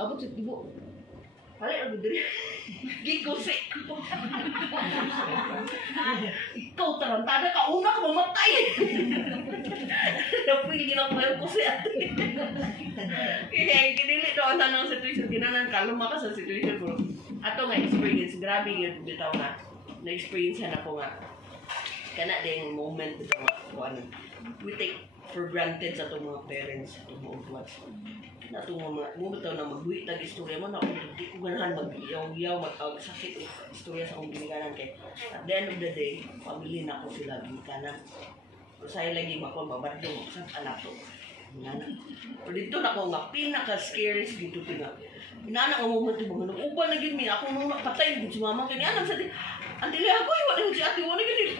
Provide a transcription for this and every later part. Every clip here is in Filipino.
Abot sa tibo. Hali ako diri. Gikusik ko. Ikaw tarantada ka una ka mamatay. Napili lang mo yung kusi ate. Kaya kinili doon ng situation. Kinanan kalma ka sa situation bro. Ato nga experience. Grabe yun. Bitaw nga. Na-experience na ako nga. Kana din moment bitaw nga. We take for granted sa itong mga parents. Sa itong mga uwat. Na itong mga bitaw na magbuhi tag istorya mo na hindi ko ganahan mag-iyaw-iyaw, mag-sakit istorya sa akong ginikanan kay at the end of the day, family na ako sila ginikanan. Saya lagi ako mabadlong sa anak ko. Pero dito na ako nga pinaka-scariest dito pinag. Inaanak ang moment mo, nag-uban na gid mi ako nung patay gid si mama kani anak sa di. Antili ako iwa si ate wala gid.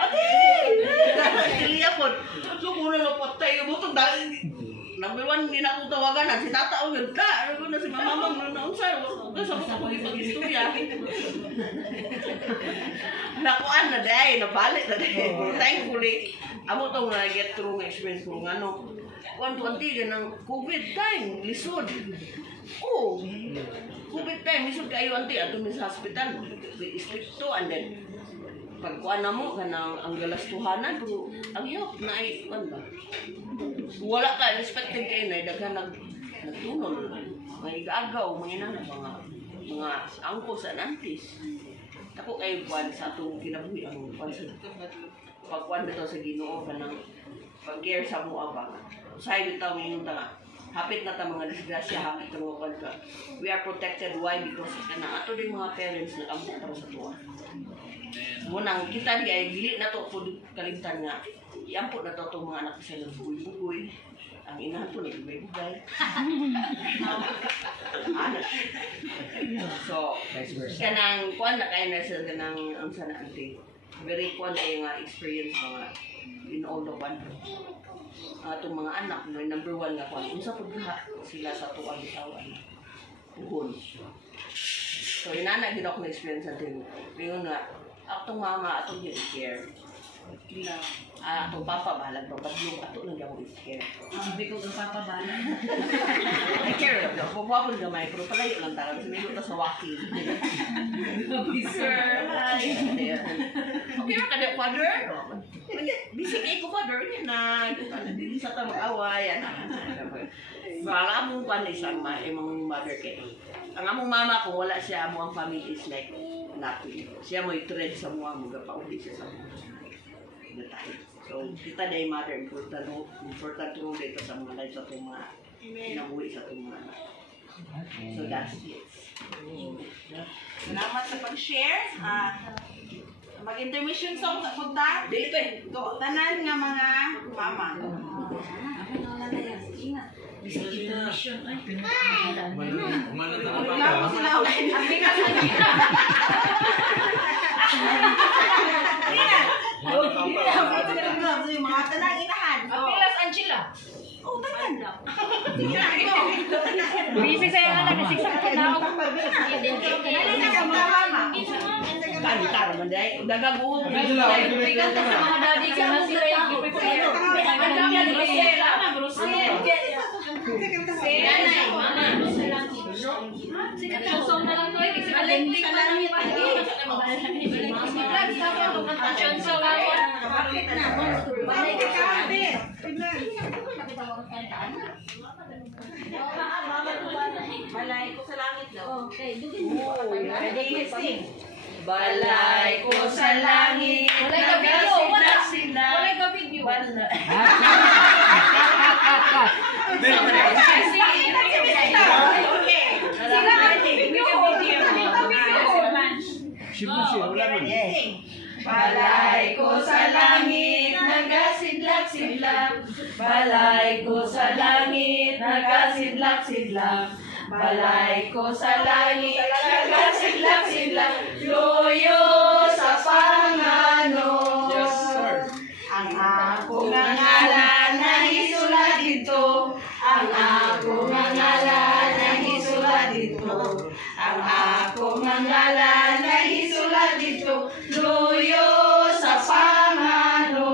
Ate! Antili ako. So muna na patay butong dali. Number 1 din ako tawagan na si tata o gud ka. Ano na si mama mo na unsa. Kasi ako ipag-istorya. Nakuan na day, nabalik na day. Thankfully, amo tong get through ng experience ko ngano. Kuan din ng COVID time, lisod. Oh. COVID time, lisod kayo anti ato sa hospital. Stricto and then pagkuan na mo kanang ang galastuhanan pero ang yok na ay kuan ba. Wala ka respected kay na daghan nagtunon. May igagaw, mga inana mga angkos and aunties. Ako kay kuan sa atong kinabuhi ang kuan sa pagkuan bitaw sa Ginoo kanang pag-care sa mo ba. Say bitaw mingon ta hapit na ta mga disgrasya hapit ta mga kuan ka. We are protected why because kana ato din mga parents na ampo para sa tuwa. Munang kita di ay dili na to pud kalimtan nga. Iampo na to tong mga anak sa bugoy-bugoy. Ang inahan po nag-bugay-bugay. Anak. So, kanang kuan na kay na sa kanang ang sana ante. Very kuan ay nga experience mga in all the one. Atong mga anak no number 1 nga kuan unsa pud sila sa tuwa bitawan. Puhon. So inana gid ako na experience atin. Ingon nga atong mama atong gid care. Kila atong papa balag babadlong ato lang gyud care. Sabi ko ng papa balag. Care lang pagwapon gamay pero palayo lang ta kasi may ta sa waki. Sir. Okay ra kada father. Bisig kay ko father na dili sa ta mag-away ana. Bala mo pa ni isang imong mother kay. Ang among mama kung wala siya amo ang family is like nothing. Siya mo i-tread sa mga mga pauli siya sa mga detalye. So, kita na yung mother, important role dito sa mga lives sa itong mga inabuhi sa itong mga anak. So, that's it. Salamat sa pag-share. Mag-intermission song sa punta. Dili pa. Tanan nga mga mama. Intermission ay Wala ko sila. Mga tanang inahan. Apilas Angela. Oh, tanan. Busy sa yung anak kasi sa tao. Dali na ka mga mama. Kantar man dai. Dagago. Bigat sa mga daddy ka na sila yung prepare. Ang dami Brusel, ana Brusel. Nanay, mama Brusel lang. Sikat ang song na lang to eh kasi alending pa lang yung pagi. Sikat sa ako kantasyon sa lawa. Balay ka kapit. Balay ko sa langit daw. Ready, sing. Balay ko sa langit. Walay ka video. Walay ka video. Balay ko sa langit, nagasidlak-sidlak. Balay ko sa langit, nagasidlak-sidlak. Balay ko sa langit, nagasidlak-sidlak. Loyo sa Panginoon. Ang akong ngalan na isulat dito. Ang akong ngalan na isulat dito. Ang akong ngalan na isulat dito. Loyo sa Panginoon.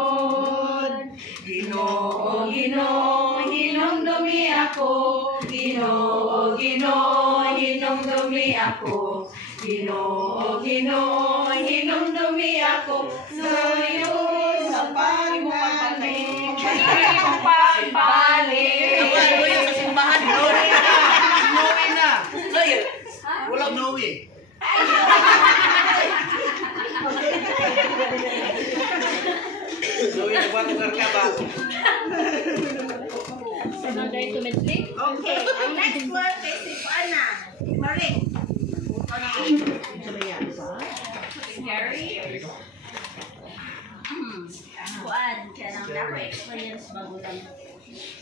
Ginoo, Ginoo, hinumdumi ako. Ginoo, Ginoo, hinumdumi ako. Ginoo, Ginoo, hinumdumi ako. Sa'yo sa pagpapalit. Pagpapalit. Ano yung sa simbahan? Snowy na. Loyal. Walang Snowy. Snowy, nagwatugar ka ba? Another to medley. Okay, ang next word is si Ana. Maring. Scary. Kuan, kaya nang nako-experience bago lang.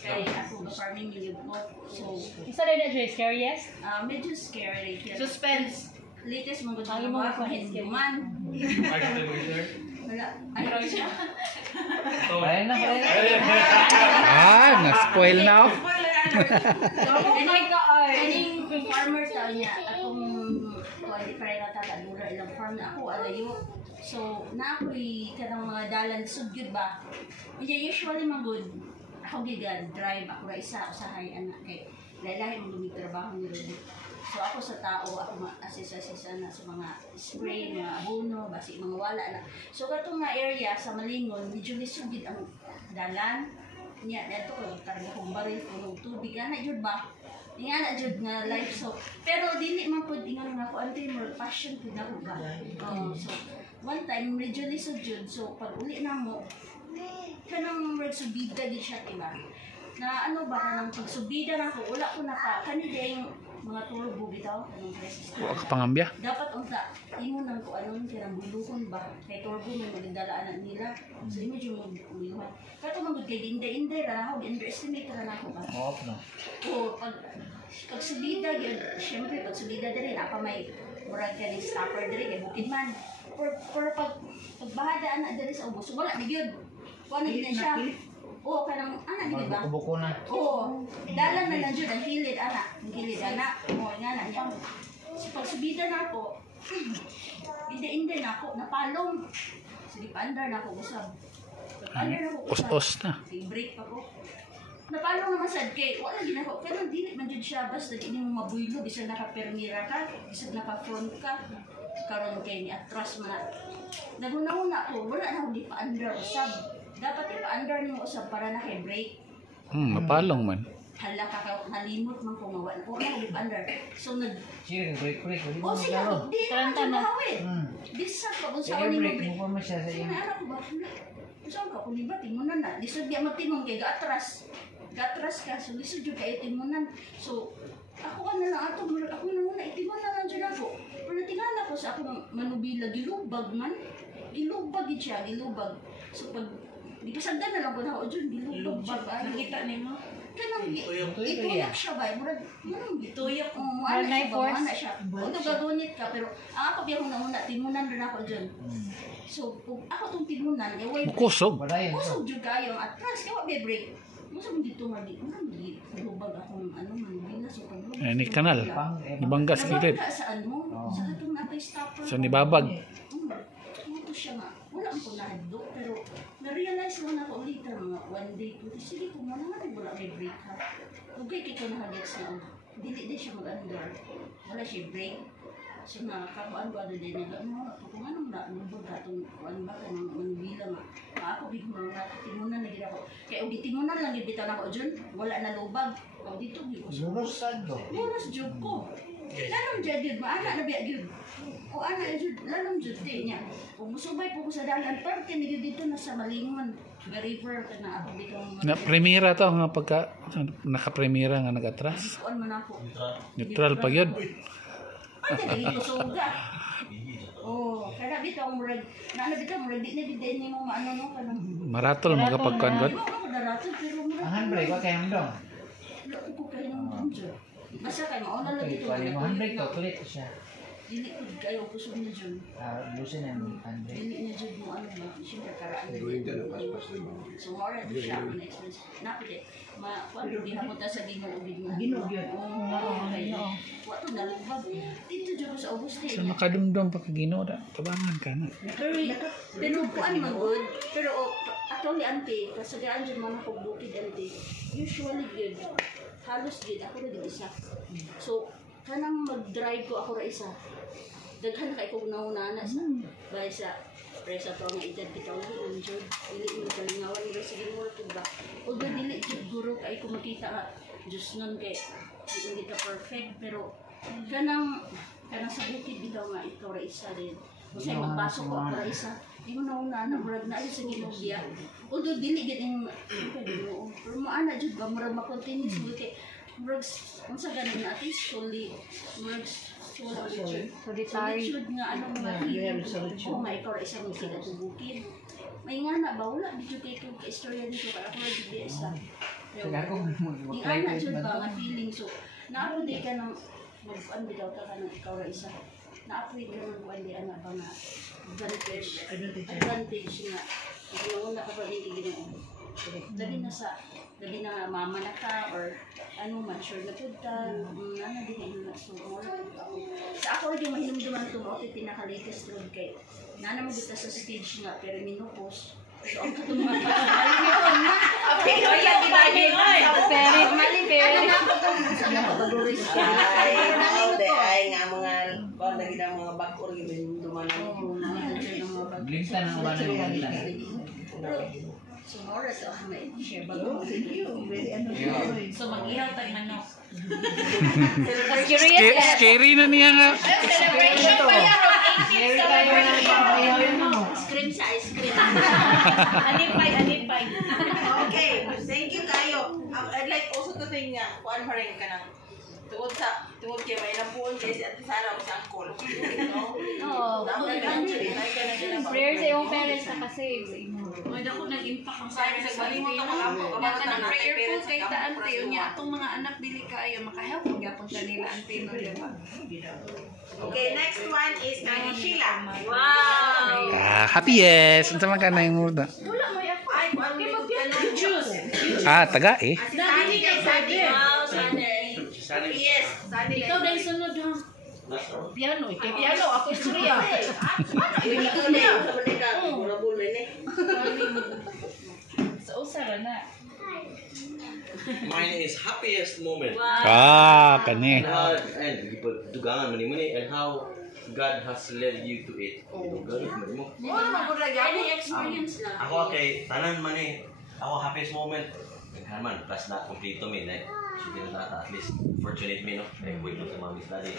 Kaya ako farming nilib ko. So, Isa rin na Joy, scariest? medyo scary. Kaya Suspense. latest mga Ang gusto imong ko friends, man. Wala. Ano siya? Ayan na, Na-spoil na ako. Kaning farmer daw niya atong kuan di pare ka dura ilang farm na ako alayo. So na ako'y kanang mga dalan sugyod ba. Hindi usually magud ako giga drive ako ra isa usahay anak kay lahi mo trabaho ni Rudy. So ako sa tao ako ma-assist na sa mga spray, mga abono, basi mga wala na. So katong nga area sa Malingon, medyo lisugid ang dalan. Nya dito ko targa kong baril puno tubig ana jud ba? Inga na jud nga life so pero dili man pud ingon nga ko anti more passion pud ako ba. So one time medyo lisod jud so pag uli na mo kanang red subida di siya diba? Na ano ba kanang pagsubida na ko wala ko na pa kani ding mga turbo bitaw kanang prices. Wa ka pangambya. Dapat unta ingon nang ko anon kirang buluhon ba kay turbo may magdalaan nila so imo jud mo buluhon kato magud kay inday ra ako underestimate ra nako ba off na. o pag subida gyud syempre pag subida diri na pa may murag kani stopper diri kay bukid man for pagbahada ana diri sa ubos wala na gyud kuan na siya o kanang ana di ba Buko na. oo dalan na lang jud ang kilid ana mo nga na niya so pag subida na ako inde na ako napalong sige paandar na ako usab paandar na ako usab Os-os na. break pa ko napalong naman sad kay wala gid ako pero dili man jud siya basta di mo mabuylo bisan naka-permira ka bisan naka-front ka karon kay ni atras man naguna-una ko wala na ako di paandar usab dapat ipa-andar nimo usab para na kay break Mapalong man. hala ka nalimot man ko mawala ko na di paandar so nag Sige, break. Hindi oh mo sige maglaro. di na Taranta na. mahawid bisa ka kung sa Sige, ni mo break. break Mo pa mo siya sa iyo. Ano ko ba? Saan ka? Kung diba, timunan na. Lisod niya magtimong kay gatras. Gatras ka. So, lisod yung kayo timunan. So, ako ka na lang ato. Ako na muna. Itiman na lang dyan ako. Pero natingala ko sa akong manubila. Gilubag man. Gilubag yun siya. Gilubag. So, pag di kasagdan na lang ko na ako dyan. Gilubag. Nakikita niyo mo? Kanang ituyak siya ba? Murag, ituyak. Ano siya ba? Ano siya? Huwag gagunit ka. Pero, ang ako biya ko na muna. Timunan rin ako dyan. So, kung ako itong tinunan, way Kusog. Badayon. pusog jud kayo ang atras, kaya may break. Musa mo dito mali, lubag akong manubila. So, pag lubag. Ni kanal. Ibangga sa kilid. Nabangga sa ano? Sa katong natay stopper. So nibabag. Ito siya nga. Wala ang punahado, pero na-realize mo na ako later, mga one day, two days. Sige, kung wala wala may break ha. Okay, kito na hagets na. Dili din siya mag-under. Wala siya break. So na kakuan ko ano din ano kung anong na nubod atong kuan ba kanang manubila nga ako big mga timunan na gid ako kay og timunan lang gid bitaw nako jud wala na lubag og dito gid ko Lunos sado. lunos jud ko lalom jud gid maana na biya gid o ana jud lalom jud di niya kung musubay po ko sa dalan parte ni gid dito na sa Malingon nga river kana ako bitaw Na premiera to nga pagka naka-premiera nga nagatras. kuan man ako Neutral pa yun. Ay, dili ko suga. Oh, kada bitaw murag, naano bitaw murag di na din mo maano no kanang. Maratol magapagkuan god. Di ba ako darato pero murag. Ang handbrake ko kay Hamdong. Wala ko kay nang bunjo. Basta kay mauna lang dito. Wali mo handbrake to, kulit siya. Dili ko kayo kusog na jud. Lusin ang handbrake. Dili na jud mo ano ba, siyempre karaan na. So more to siya ang experience. Napit kuan gihapon ta sa Ginoo gid nga. Ginoo gyud. Oo, Ginoo. Wa to nalubag. Dito jud ko sa Auguste. So nakadumdum pa kag Ginoo da. Tabangan ka na. Pero kuan man good. Pero actually ante, kasagaan jud man ako bukid ante. Usually good. halos gid ako ra gid isa. So kanang mag-drive ko ako ra isa. Daghan na kay ko nauna na sa bay sa presa to nga edad bitaw ni Jud. Dili mo kalingawan ni sige mo to ba. Although dili jud guro kay ko makita nga just nun kay hindi ka perfect pero kanang sa bukid bitaw nga ikaw ra isa din. Kasi magpasok ko ako ra isa. Di mo nauna na murag na sa ginugya. Although dili gid ang pero mo ana jud ba murag ma-continue sa kay murag unsa ganin na at least solely murag solitude nga anong mga oh my god isang sila sa bukid may nga na ba wala dito kay kung istorya dito kaya ako di isa yung ana jud ba nga feeling so naaro di ka nang mag-an bitaw ka kanang ikaw ra isa na-approve naman ko hindi ana ba nga advantage nga wala ka ba hindi Ginoo labi na mama na ka or ano man sure na pud ka ano din na so mo sa ako rin mahinumduman to mo pinaka-latest road kay na naman kita sa stage nga pero minupos so ang katong mga ay nga mga kung lagi na mga bakor yung dumanan Blintan ang wala yung so more so may share ba ko So, mag-ihaw tayo manok. Scary na niya nga. Celebration pa yan. scream sa ice cream Anipay. Okay, thank you kayo. I'd like also to think nga, kuan pa rin ka nang tuod kay may napuon kay si Ate Sara o sa angkol. Oo. Prayer sa iyong parents na kasi sa imo. Wala ko nag-impact ang Sabi sa malimot ako lang po. Kaya ka ng prayerful kay ta ante unya atong mga anak dili kayo makahelp gyapon kanila ante no di ba? Okay, next one is ang Sheila. Wow. Happiest. Unsa man ka na yung murda? Wala mo ako. Ay, magpiano juice. Taga eh. Sunny kay Sunny. wow sana Yes, Sunny. Ikaw dahil sunod ha. Piano eh. Kay piano ako istorya. Hindi ko na. Sabali ka. Murabul na eh. Sa usara na. Mine is happiest moment. Kani. And dugangan mani and how God has led you to it. Dugangan mani mo. Oo naman po lagi ako. any experience lang Ako kay tanan mani. Ako happiest moment. Nagkaman plus na kompleto mi na. Sige na at least fortunate me no. Kay wait sa mga study.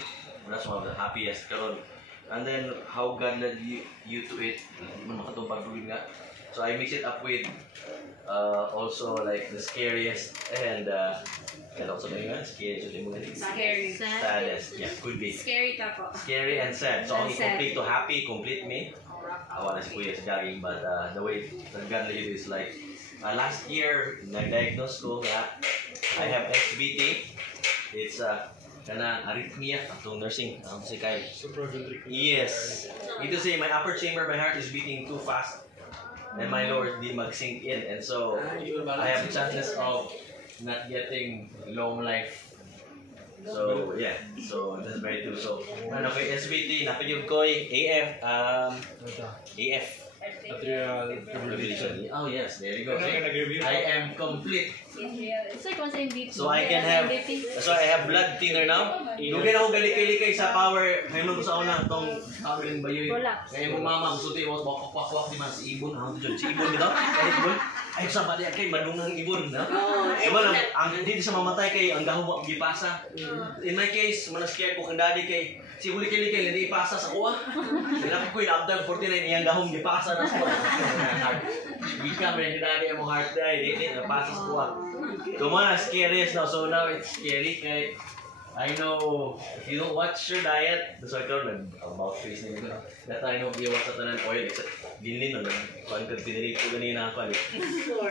That's one of the happiest karon. And then how God led you to it. Man makatubag gawin nga. So I mix it up with also like the scariest and also scary Scary. saddest. Yeah, could be Scary ka po. scary and sad. So And only sad. complete to happy, complete me. I want to say jogging, but the way that God led is like last year nag-diagnose ko nga I have SVT. It's kanang arrhythmia atong nursing si kay yes ito say my upper chamber my heart is beating too fast and my lower di mag-sink in and so I have chances of not getting long life so yeah so that's very true so ano kay SVT napiyog ko AF AF Atrial fibrillation. oh yes there you go see? I am complete It's like once I'm deep. so I can have so I have blood thinner now. Dugay na ako galikay-likay sa power. Ngayon sa una tong power ba yun? Kaya mo mama gusto ti mo kwak-kwak di man si ibon ang dito si ibon dito. Kay ibon ay sa bali kay madungang ibon na. Ibon ang hindi sa mamatay kay ang gahom gipasa. In my case, man scared ko kang daddy kay si huli-likay hindi ipasa sa kuha. Sila ko yung after 49 iyang gahom gipasa na sa heart. Gika man ni daddy mo heart dai di napasa sa kuha. So man scariest now so now it's scary kay I know if you don't watch your diet, that's why I about face na yun. That I know you watch at an oil, it's dinlin na lang. Kung ka pinili ko ganina ako.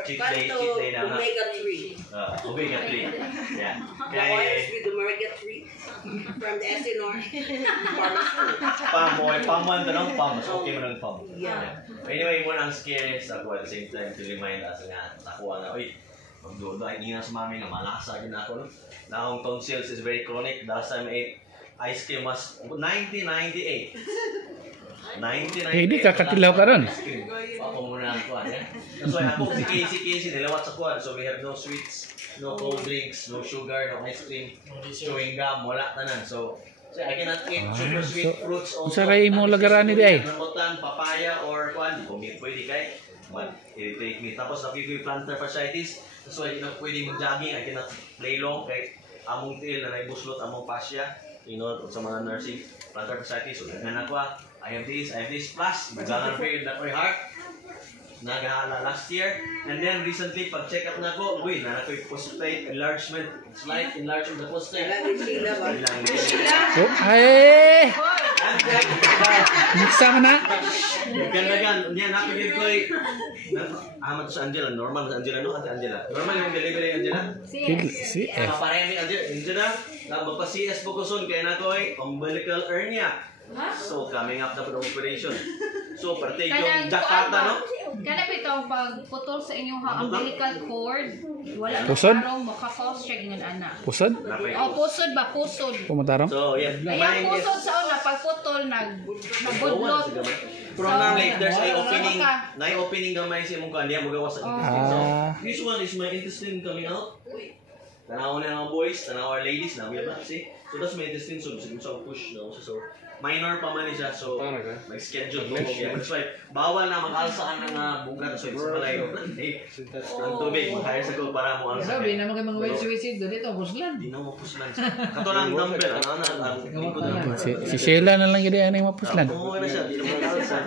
Cheat day na nga. Omega-3. Omega-3. Yeah. The oils with omega-3 from the Esinor pharmaceutical. Paman to no? Mas okay mo ng pam. Yeah. Anyway, one ang scariest ako at the same time to remind us nga nakuha na, oy, magdodo ay hindi na sa mami nga malasa din ako no. Na akong tonsils is very chronic. Last time I ate ice cream was 1998. 1998. Eh, di kakatilaw ka ron. Ako muna ang kuhan. So ako si Casey nilawat sa kuhan. So we have no sweets. no cold drinks, no sugar, no ice cream, chewing gum, wala tanan. So I cannot eat super sweet fruits also. Unsa kay imo lagarani di ay? Rambutan, papaya, or kuan, di pwede kay irritate me. Tapos nakikiwi plantar fasciitis. So I cannot pwede mag-jogging, I cannot play long kay among tiil na naibuslot among fascia. You know, sa mga nursing, plantar fasciitis. So naghan ako, I have this, plus, naghangan period na ko yung heart. Naghala last year. And then recently, pag-check up na ko, uy, na ako'y prostate enlargement. Slight enlargement of the prostate. Oh, ay! Muksa ka na? Gandagan, yan, napigil ko ay amat sa Angela, normal sa Angela, no? Ate Angela. Normal yung delivery Angela? Si F. Paremi Angela, magpa-CS po ko soon, kaya na ko ay umbilical hernia. So, coming up na po ng operation. So, parte yung Jakarta, no? Kana bitaw pag putol sa inyong umbilical cord, wala na Pusod? parang makakause siya gingan ana. Pusod? O pusod ba pusod. Pumatarong? So, yan. Ayang pusod sa una pag putol nagbudlot. From now, like, there's a opening, na-opening gamay sa imong kandiya, magawa sa intestine. So, this one is my intestine coming out. Tanaw na mga boys, tanaw our ladies, na ba? See? So, that's my intestine, so, push na. So, minor pa man siya, so mag-schedule ko siya. That's why, bawal na mag-alsaan ng bugat. So, sa malayo. Ang tubig, mag-hire sa ko para mo alsa. Sabi naman kayo mga suicide doon ito, puslan. Di na mo puslan. Kato lang dumbbell, Si Sheila na lang gid ani mapuslan. Oo na siya, di na mo alsa.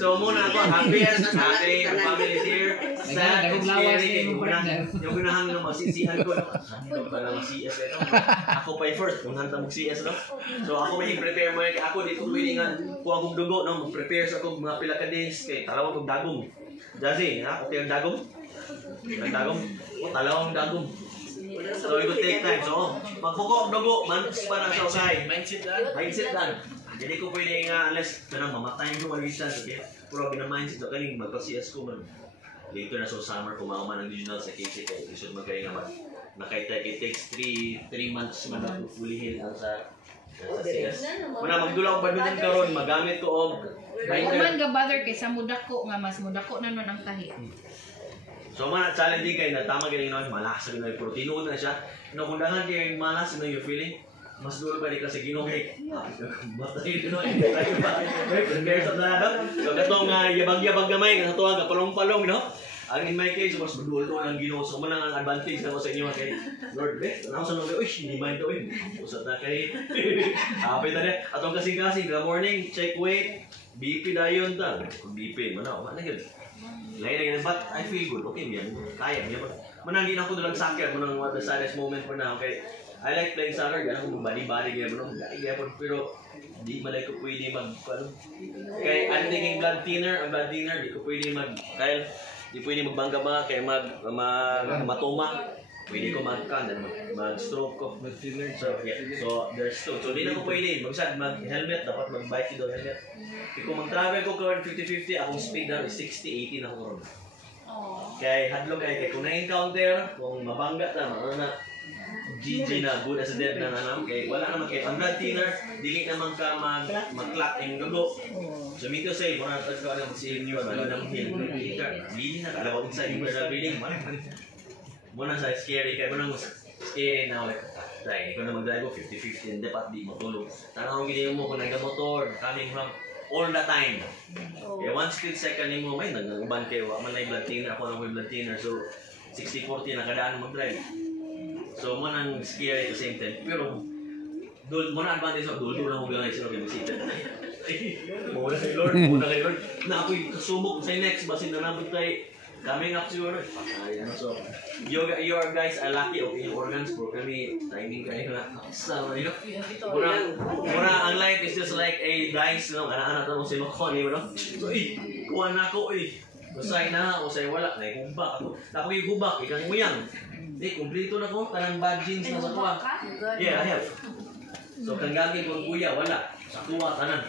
So, muna ako, happiest, happy, our family is here. Sad, and scary. Yung ganahan ng masisihan ko. Ano ba na mag-CS ito? Ako pa yung first, unang ta mag-CS, no? So, ako may prepare mo ako dito pwede nga kung akong dugo, no? Mag-prepare sa akong mga pila ka days kay talawang kong dagom. Jazzy, ha? Okay ang dagom? Ang dagom? O, talawang dagom. So, it will take time. So, magpuko ang dugo, months pa na sa usay. Mindset lang. Hindi ko pwede nga, unless na mamatay ko mag-istan. Okay? Pero binamindset ko kaling magpa-CS ko man. Later na sa summer, kumauman ng digital sa KC ko. Isod magkaya nga nakaitag, it takes 3 months man na pulihin ang sa CS. Muna magdula ko badminton karon, magamit ko og Kuman ga bother kay sa mudako nga mas mudako na nun ang tahi. So man challenging kay na tama galing no malakas sa ginoy pero tinuod na siya. No kung dangan kay malas no you feeling mas dulo ba di kasi ginugay. Batay no prepare sa dala. So katong yabag-yabag gamay sa tuwa ga palong-palong no. Ang in my case, mas maduol ko ang Ginoo. So, man ang advantage na ko sa inyo kay Lord, ano sa nung, uy, hindi mind to, usap na kay, happy na rin. Atong kasing-kasing, good morning, check weight, BP dayon ta. BP, mana yun. Lain na but I feel good, okay, yan, kaya, yan. Manang di na ako doon soccer, manang the saddest moment po na, okay. I like playing soccer, ganang body-body, ganang pero di malay ko pwede kay I'm taking blood thinner, ang blood thinner, di ko pwede dahil di pwede magbangga ba kaya matuma. Pwede ko mag-stroke ko. So, yeah. So, there's two. So, di na ko pwede. Mag-helmet, dapat mag-bike doon helmet. Kung mag-travel ko karon 50-50, akong speed na 60-80 na ko ron. Kaya hadlong kay kung na-encounter, kung mabangga na, GG na, good as a dead na nanam. Kaya wala naman kay ang blood thinner, dili naman ka mag-clot yung dugo. So, me to say, kung natatag ka ng si New, ano nang heal, hindi na, kalabaw inside yung breathing, muna sa scary, kaya muna scary na ulit. Dahil, ikaw na mag-drive ko, 50-50, hindi pa di matulog. Tanong ang ginayon mo kung nag-motor, coming from all the time. Kaya one split second mo, may nag-uban kayo, man na yung blood thinner, ako na yung blood thinner, so 60-40 nakadaan mag-drive. So, muna ang scary at the same time. Pero, muna advantage ako, dul lang hanggang sino kayo masita. Muna kay Lord, na ako'y kasumok sa next, basin na nabot tayo. Coming up siguro. So, you guys are lucky, okay, yung organs po kami, timing kayo na. So, you know, muna ang life is just like a dice, no? Anak-anak na mo si Makoni, no? So, kuha na ako, usay na, usay wala, naikubak ako. Ako yung hubak, ikang muyang. Kumplito na ko, kanang bad genes na sa tuwa. Yeah, I have. So, kang gamit kong kuya, wala. Sa tuwa, tanan.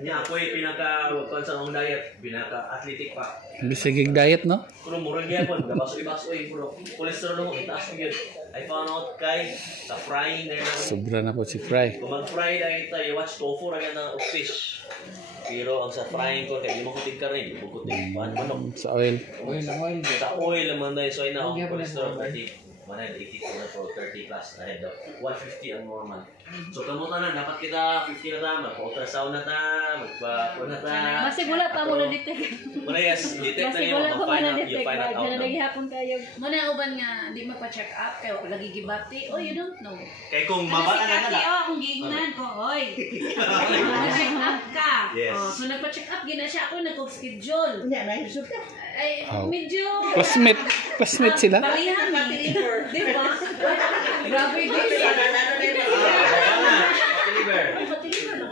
Niya, ako ay pinaka-wagpan sa akong diet, pinaka-athletic pa. Bisigig diet, no? Pero murag yan po, nabaso-ibaso puro cholesterol mo, itaas mo yun. I found out kay, sa frying na yun. Sobra na po si Fry. Kung mag-fry na yun tayo, watch tofu na yan ng fish. Pero ang sa frying ko, kaya di mo kutig ka rin, di mo kutig. Paano manok? Sa oil. Oil. Sa oil naman dahil, so ay na, cholesterol, 180 na to 30 plus ahead daw. 150 ang normal. So kamuta na dapat kita 50 na ta, magpa-ultrasound na ta, magpa-na ta. Masig wala pa mo na detect. Wala yes, detect na Masig yun, wala pa mo mag-find na out, you detect. find out Wag na outcome. naghihapon kayo. Muna uban nga, di magpa-check up, kaya lagi gibati. Oh, you don't know. Kaya kung Ano si mabata na Kati, na. oh, kung giingnan ko, oy. Nag-check up ka. Yes. Oh, so nagpa-check up, gina siya ako, nag-schedule. Hindi, nahisod ka. Ay, Oh. medyo... Classmate sila. Balihan ni. Di ba? Grabe guys.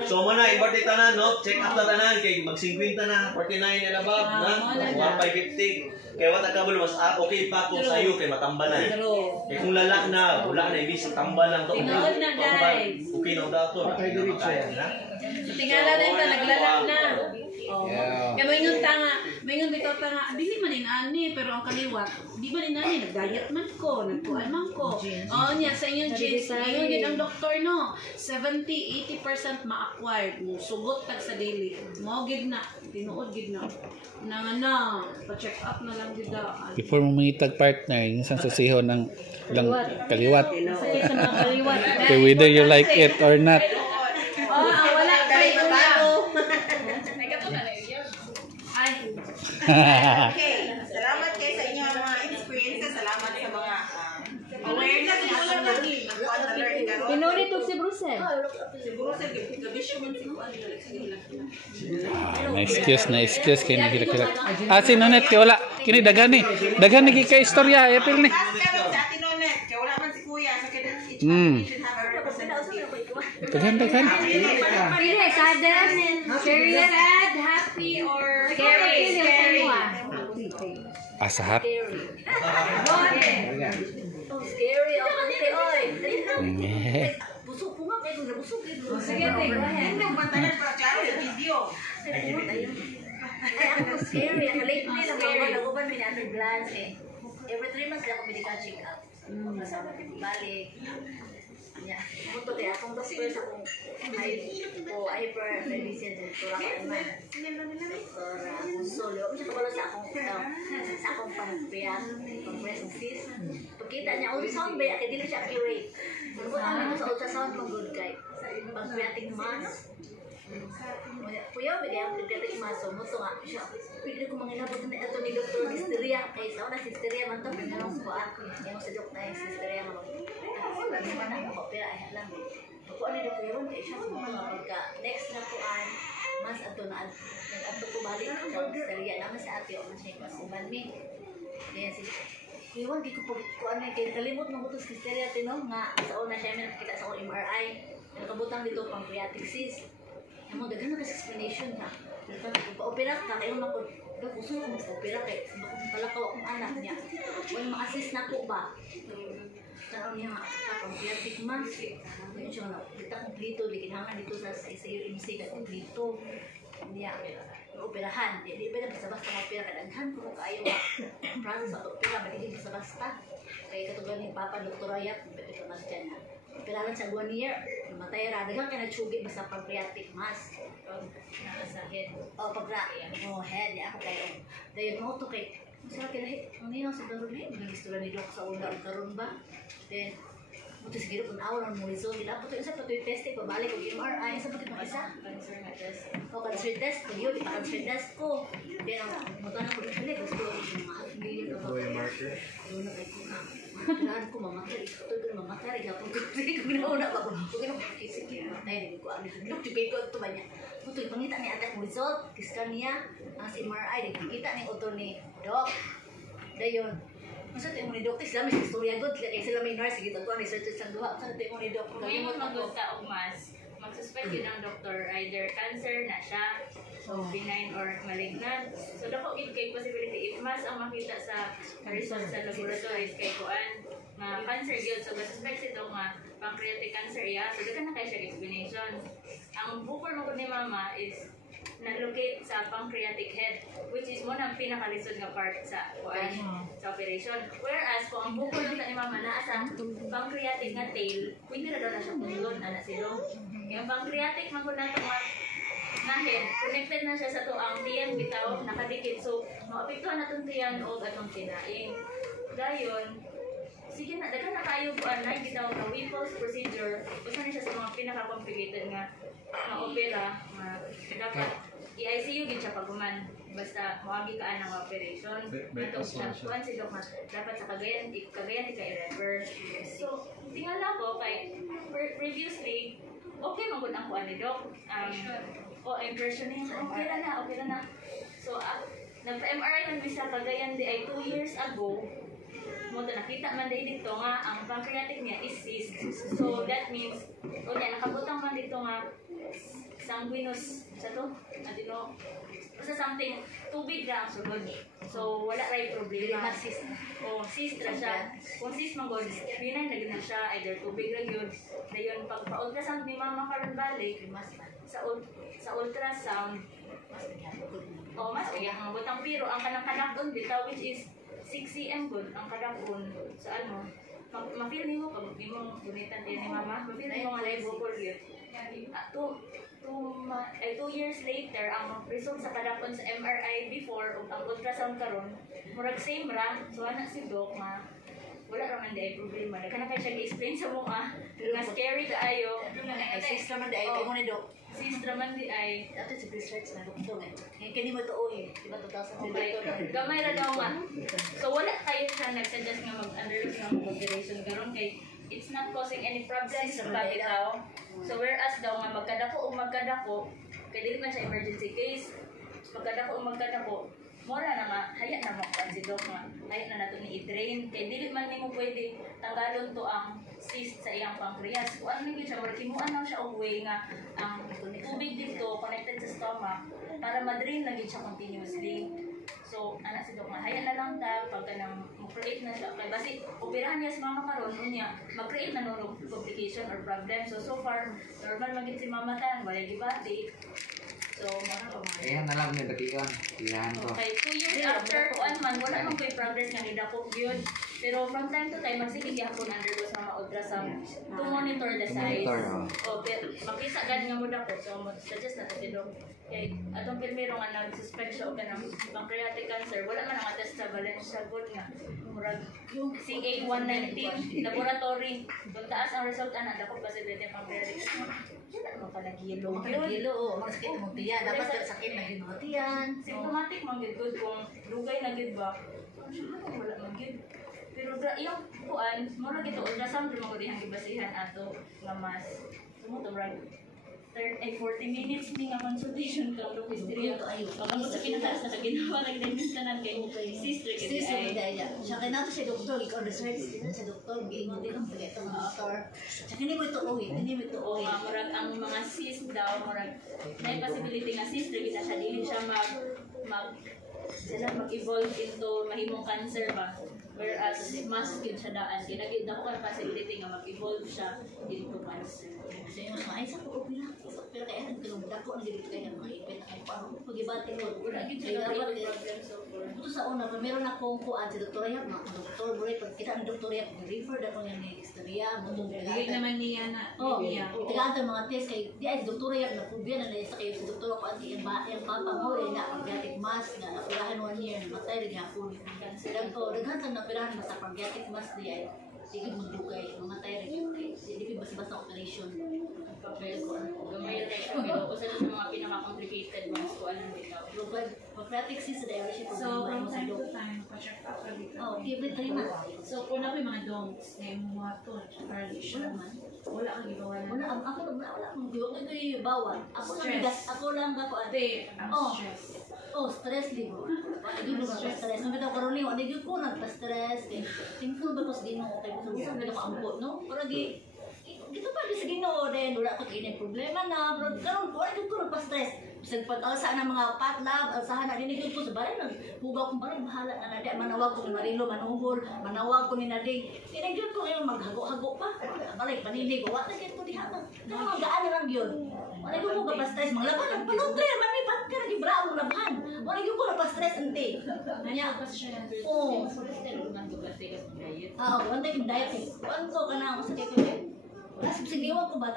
So mo na, i-birthday tanan, no? Check up na tanan, kay mag-50 na, 49 and above, na? 1,550. Kaya wala ka mas okay pa kung sa'yo, kay matambalan. True. Eh kung lalak na, wala na, ibig tambal lang to. Tinood na, guys. Okay na daw to. Patay diretso yan. Tingala na ito, naglalak na. Oh. Yeah. Kaya may ngun bitaw ta nga, dili man inani, pero ang kaliwat, di man inani, nag-diet man ko, nagkuhan man ko. Oh, niya, sa inyong genes, ngayon yun ang doktor, no? 70-80% ma-acquired mo, sugot tag sa daily. Mo gid na, tinuod gid na. Nang pa-check up na lang gid na. Before mo mangitag partner, yung isang susiho ng lang kaliwat. Sakit sa mga kaliwat. Okay, whether you like it or not. Oh, ang wala kay bago. Ay, Okay, salamat kayo sa inyong mga experiences. Salamat sa mga awareness na ato na learn karon. Pinuri to si Bruce. Siguro sa gabi siya man siguro Na-excuse kay nagilak-hilak. Si Nonet, kay wala. Kini dagan ni. Dagan ni kay istorya. Epil ni. Task ka lang sa atin Nonet. Kaya wala man si Kuya. So kaya each Mm. family should have a representative. Dagan. Pili, sadness, serious, sad, happy, or scary, scary. Asahap. Scary, ako kasi, oy. Ngeh. Busog po nga, kayo busog. Sige, go ahead. Ano ba tayo para klaro sa video? Ay, ako scary. Ang late na lang ako. Naguban mo na glance eh. Every 3 months ako medical check-up. Kasama din balik. Yeah. Punto kaya akong doctor sa kung hypertension doktor ako naman. Doktor Consolio. Kasi kabalo sa akong pancreas cyst. Pagkita niya, ultrasound ba? Kaya dili siya accurate. Ano sa ultrasound pag good kay pancreatic mass. Puyaw, bigay ang pancreatic mass. So, muto nga siya. Pwede ko mangilabot na ito ni Dr. Hysteria. Kaya sa una, hysteria man ito. Pwede nang suwaan. Yung sa doktor na yung hysteria man. Lagi man ang makapira ay alam. Ako ano na po yun, kaya siya pagka next na po mas ato na nag-ato ko balik sa hysteria naman sa ate o mas may kasuban mi. Kaya sige. Iwan, di ko po ano kaya kalimot ng utos hysteria tinong nga sa una siya may nakita sa akong MRI. Nakabutang dito pancreatic cyst. Yung mga gagana kasi explanation ha. Pa-opera ka, kayo na po. Gusto ko mas-opera kay palakaw akong anak niya. Kung ma-assist na po ba? Karoon niya pancreatic mass. Ngayon siya na, kita kumplito, likinangan dito sa ICU-MC ka kumplito. Niya, operahan. Di ba na basta-basta ma-opera ka? Daghan ko kayo process at opera, hindi basta-basta. Kaya katugan ni Papa, Dr. Ayap, pwede ko mas dyan na. Operahan sa 1 year, namatay ra. Daghang ka nagsugi basta pancreatic mass. Sa head. O, head. Ako kayo. Dahil mo ito kay masarap kaya ano yun sa karoon eh. Nag-istura ni Doc sa una ang karoon ba? Then, buto siguro kung awan ang mo result. Dapat ito isa pa ito yung testing. Pabalik ko MRI. Isa pa ito isa? Cancer na test. O, cancer test. Pag yun, cancer test ko. Then, magkano ko rin. Gusto ko yung mga million of marker. yun na kayo na. Kailangan ko mamatay. Ito ko mamatay. Kapag ko ginauna pa ko. Kung ginauna ko mamatay. Ko ano. Look, tibay ko ito ba niya? Ito yung pangita ni atak mo result. Kiskan niya. Ang MRI. Kita ni auto ni Doc. Dayon. Masa ito yung ni Doc. Sila may istorya good. Kaya sila may nurse. Sige, ito ang research sa duha. Masa ito yung ni Doc. Ngayon mag-usta o mas, mag-suspect yun ang doktor, either cancer na siya, o benign or malignant. So, dako yun kay possibility, if mas ang makita sa result sa laboratories kay kuan, nga cancer yun. So, suspect ito nga pancreatic cancer ya. So, dito na kayo siya explanation. Ang bukol mo ko ni mama is na-locate sa pancreatic head, which is mo ng pinakalisod nga part sa kuan sa operation. Whereas kung ang bukol nito ni mama naa sa pancreatic nga tail, pwede na daw na siya pundon na silong. Yung pancreatic man ko na ito nga head, connected na siya sa to ang tiyan bitaw nakadikit. So maapektuhan na itong tiyan o atong kinain. Dayon, sige na, daghan na kayo po na gitawag na Whipple's procedure. Usa na siya sa mga pinaka-complicated nga opera nga dapat i-ICU gid siya paguman. Basta moagi ka ng operation. Atong siya kuan si Doc nga dapat sa Cagayan i-refer. So, tingala ko kay previously okay man gud ang kuan ni Doc. Impression niya, okay na. So, nagpa-MRI man sa Cagayan di ay 2 years ago. Mo nakita man dito nga ang pancreatic niya is cyst. So that means nakabutang man dito nga sanguinous sa to adeno basta something tubig ra ang sulod. So wala ray problema. Cyst. Cyst ra siya. Kung cyst man gud pinay lagi na siya either tubig ra gyud. Dayon pag pa-ultrasound ni mama karon balik sa ultrasound mas kaya ang butang pero ang kanang doon bitaw which is 6 cm good ang kadakon sa ano ma-feel nimo pag imong gunitan din ni mama ma-feel nimo nga live bukol yun 2 years later ang result sa kadakon sa MRI before ug ang ultrasound karon murag same ra so ana si Doc nga wala ra man day problema kana kay siya gi-explain sa mo nga scary kaayo Ay, sister man dahil kayo ni Doc. Sister man di ay Dato sa research na doktor eh. Kaya mo tuoy. Diba 2000? gamay ra daw man. So wala kayo siya nag-suggest nga mag-undergo ng operation karon kay it's not causing any problems sa bitaw. So whereas daw nga magkadako kay dili man siya emergency case. Magkadako mura na nga haya na si Doc nga haya na nato ni i-drain kay dili man nimo pwede tanggalon to ang cyst sa iyang pancreas. Kung ano naging siya, markimuan lang siya og way nga ang tubig dito connected sa stomach para ma-drain lagi siya continuously. So, anak si Doc nga, haya na lang ta pagka nang mag-create na siya. Kaya basi, operahan niya si mama karon unya, mag-create na nung complication or problem. So far, normal maging si mama tan, wala gibati. So, Ayan na lang may bagian. Iyahan ko. okay, 2 years after, wala nang may progress nga nidako yun. Pero from time to time, magsigig yapon undergo sa mga ultrasound to monitor the size. Makisa agad nga mo dako. So, suggest na ito, Doc. Kaya atong pirmero nga nag-suspect siya o ka ng pancreatic cancer, wala man ang test sa Valencia good nga. Murag CA119 laboratory. Kung taas ang result, dako positive yung pancreatic cancer. Wala mo pala gilo. Mga sakit mong tiyan. Dapat sakit na hinutian. Symptomatic man gud kung lugay na gid ba. Wala man gid. Pero yung kuan, mura gito ultrasound mo gud ihang gibasihan ato nga mas sumuto right. 40 minutes ni nga consultation ka do history to ayo. Pag sa kinataas na ginawa nagdimensionan kay sister kay ay. Siya kay nato si doktor, ikaw research din sa doktor, giingon din ang pagkita ng doktor. Siya kini mo tuoy, Murag ang mga cyst daw murag may possibility nga sister kita siya dili siya mag-evolve into mahimong cancer ba. Whereas mas gid siya daan ginagid na ko ang possibility nga mag-evolve siya into cancer. Kasi mas maayos ako opera. Pero kaya nagtulong dako na dito kaya mga ipit na kayo parang pag-ibati mo. Wala gid siya dapat problem so far. Ito sa una, meron akong kuan si Dr. Yap, Dr. Buray, pag kita ng Dr. Yap, refer na ko niya ni Historia, Bigay naman niya na. tigaan ito mga test kay di ay si Dr. Yap na pubya na nasa kayo si Dr. Ako anti yung papa mo rin na pancreatic mass na napirahan 1 year, namatay rin hapon. Naghantan na pirahan sa pancreatic mass di ay sige magdugay, mamatay rin yung hindi basta operation. Gamay rin siya pero usa sa mga pinaka-complicated ones ko anong bitaw. Pancreatic cyst na ay siya So, from time to time, pa-check up ka dito. every 3 months. So, kung na may mga don'ts, na yung mga to, para siya man, wala kang gigawa na. Wala akong ito bawal. Ako lang ako Ate, ang Oh. stress. Stress libo. Hindi mo stress. Nung bitaw karon ni, hindi ko nagpa-stress. Thankful ba ko sa Ginoo kay gusto ko maambot, no? Pero dito pa sa Ginoo din wala ko kini problema na, pero karon ko ay ko nagpa-stress. Bisag pag-alsa ng mga patlab, alsahan na dinigod ko sa balay nang hugaw ko balay bahala na nadi manawag ko ni Marilo manuhol, manawag ko ni Nadi. Dinigod ko yung maghago-hago pa. Balay panilig wa na kay ko diha. Mga gaan lang gyud. Wala ko ka-stress maglaban panutre man mi pat ka gibra mo laban. Wala ko na-stress ante. Nanya ka siya ng One day diet. Kuan ko kana ako sa kay ko. Wala sa sigiwan ko ba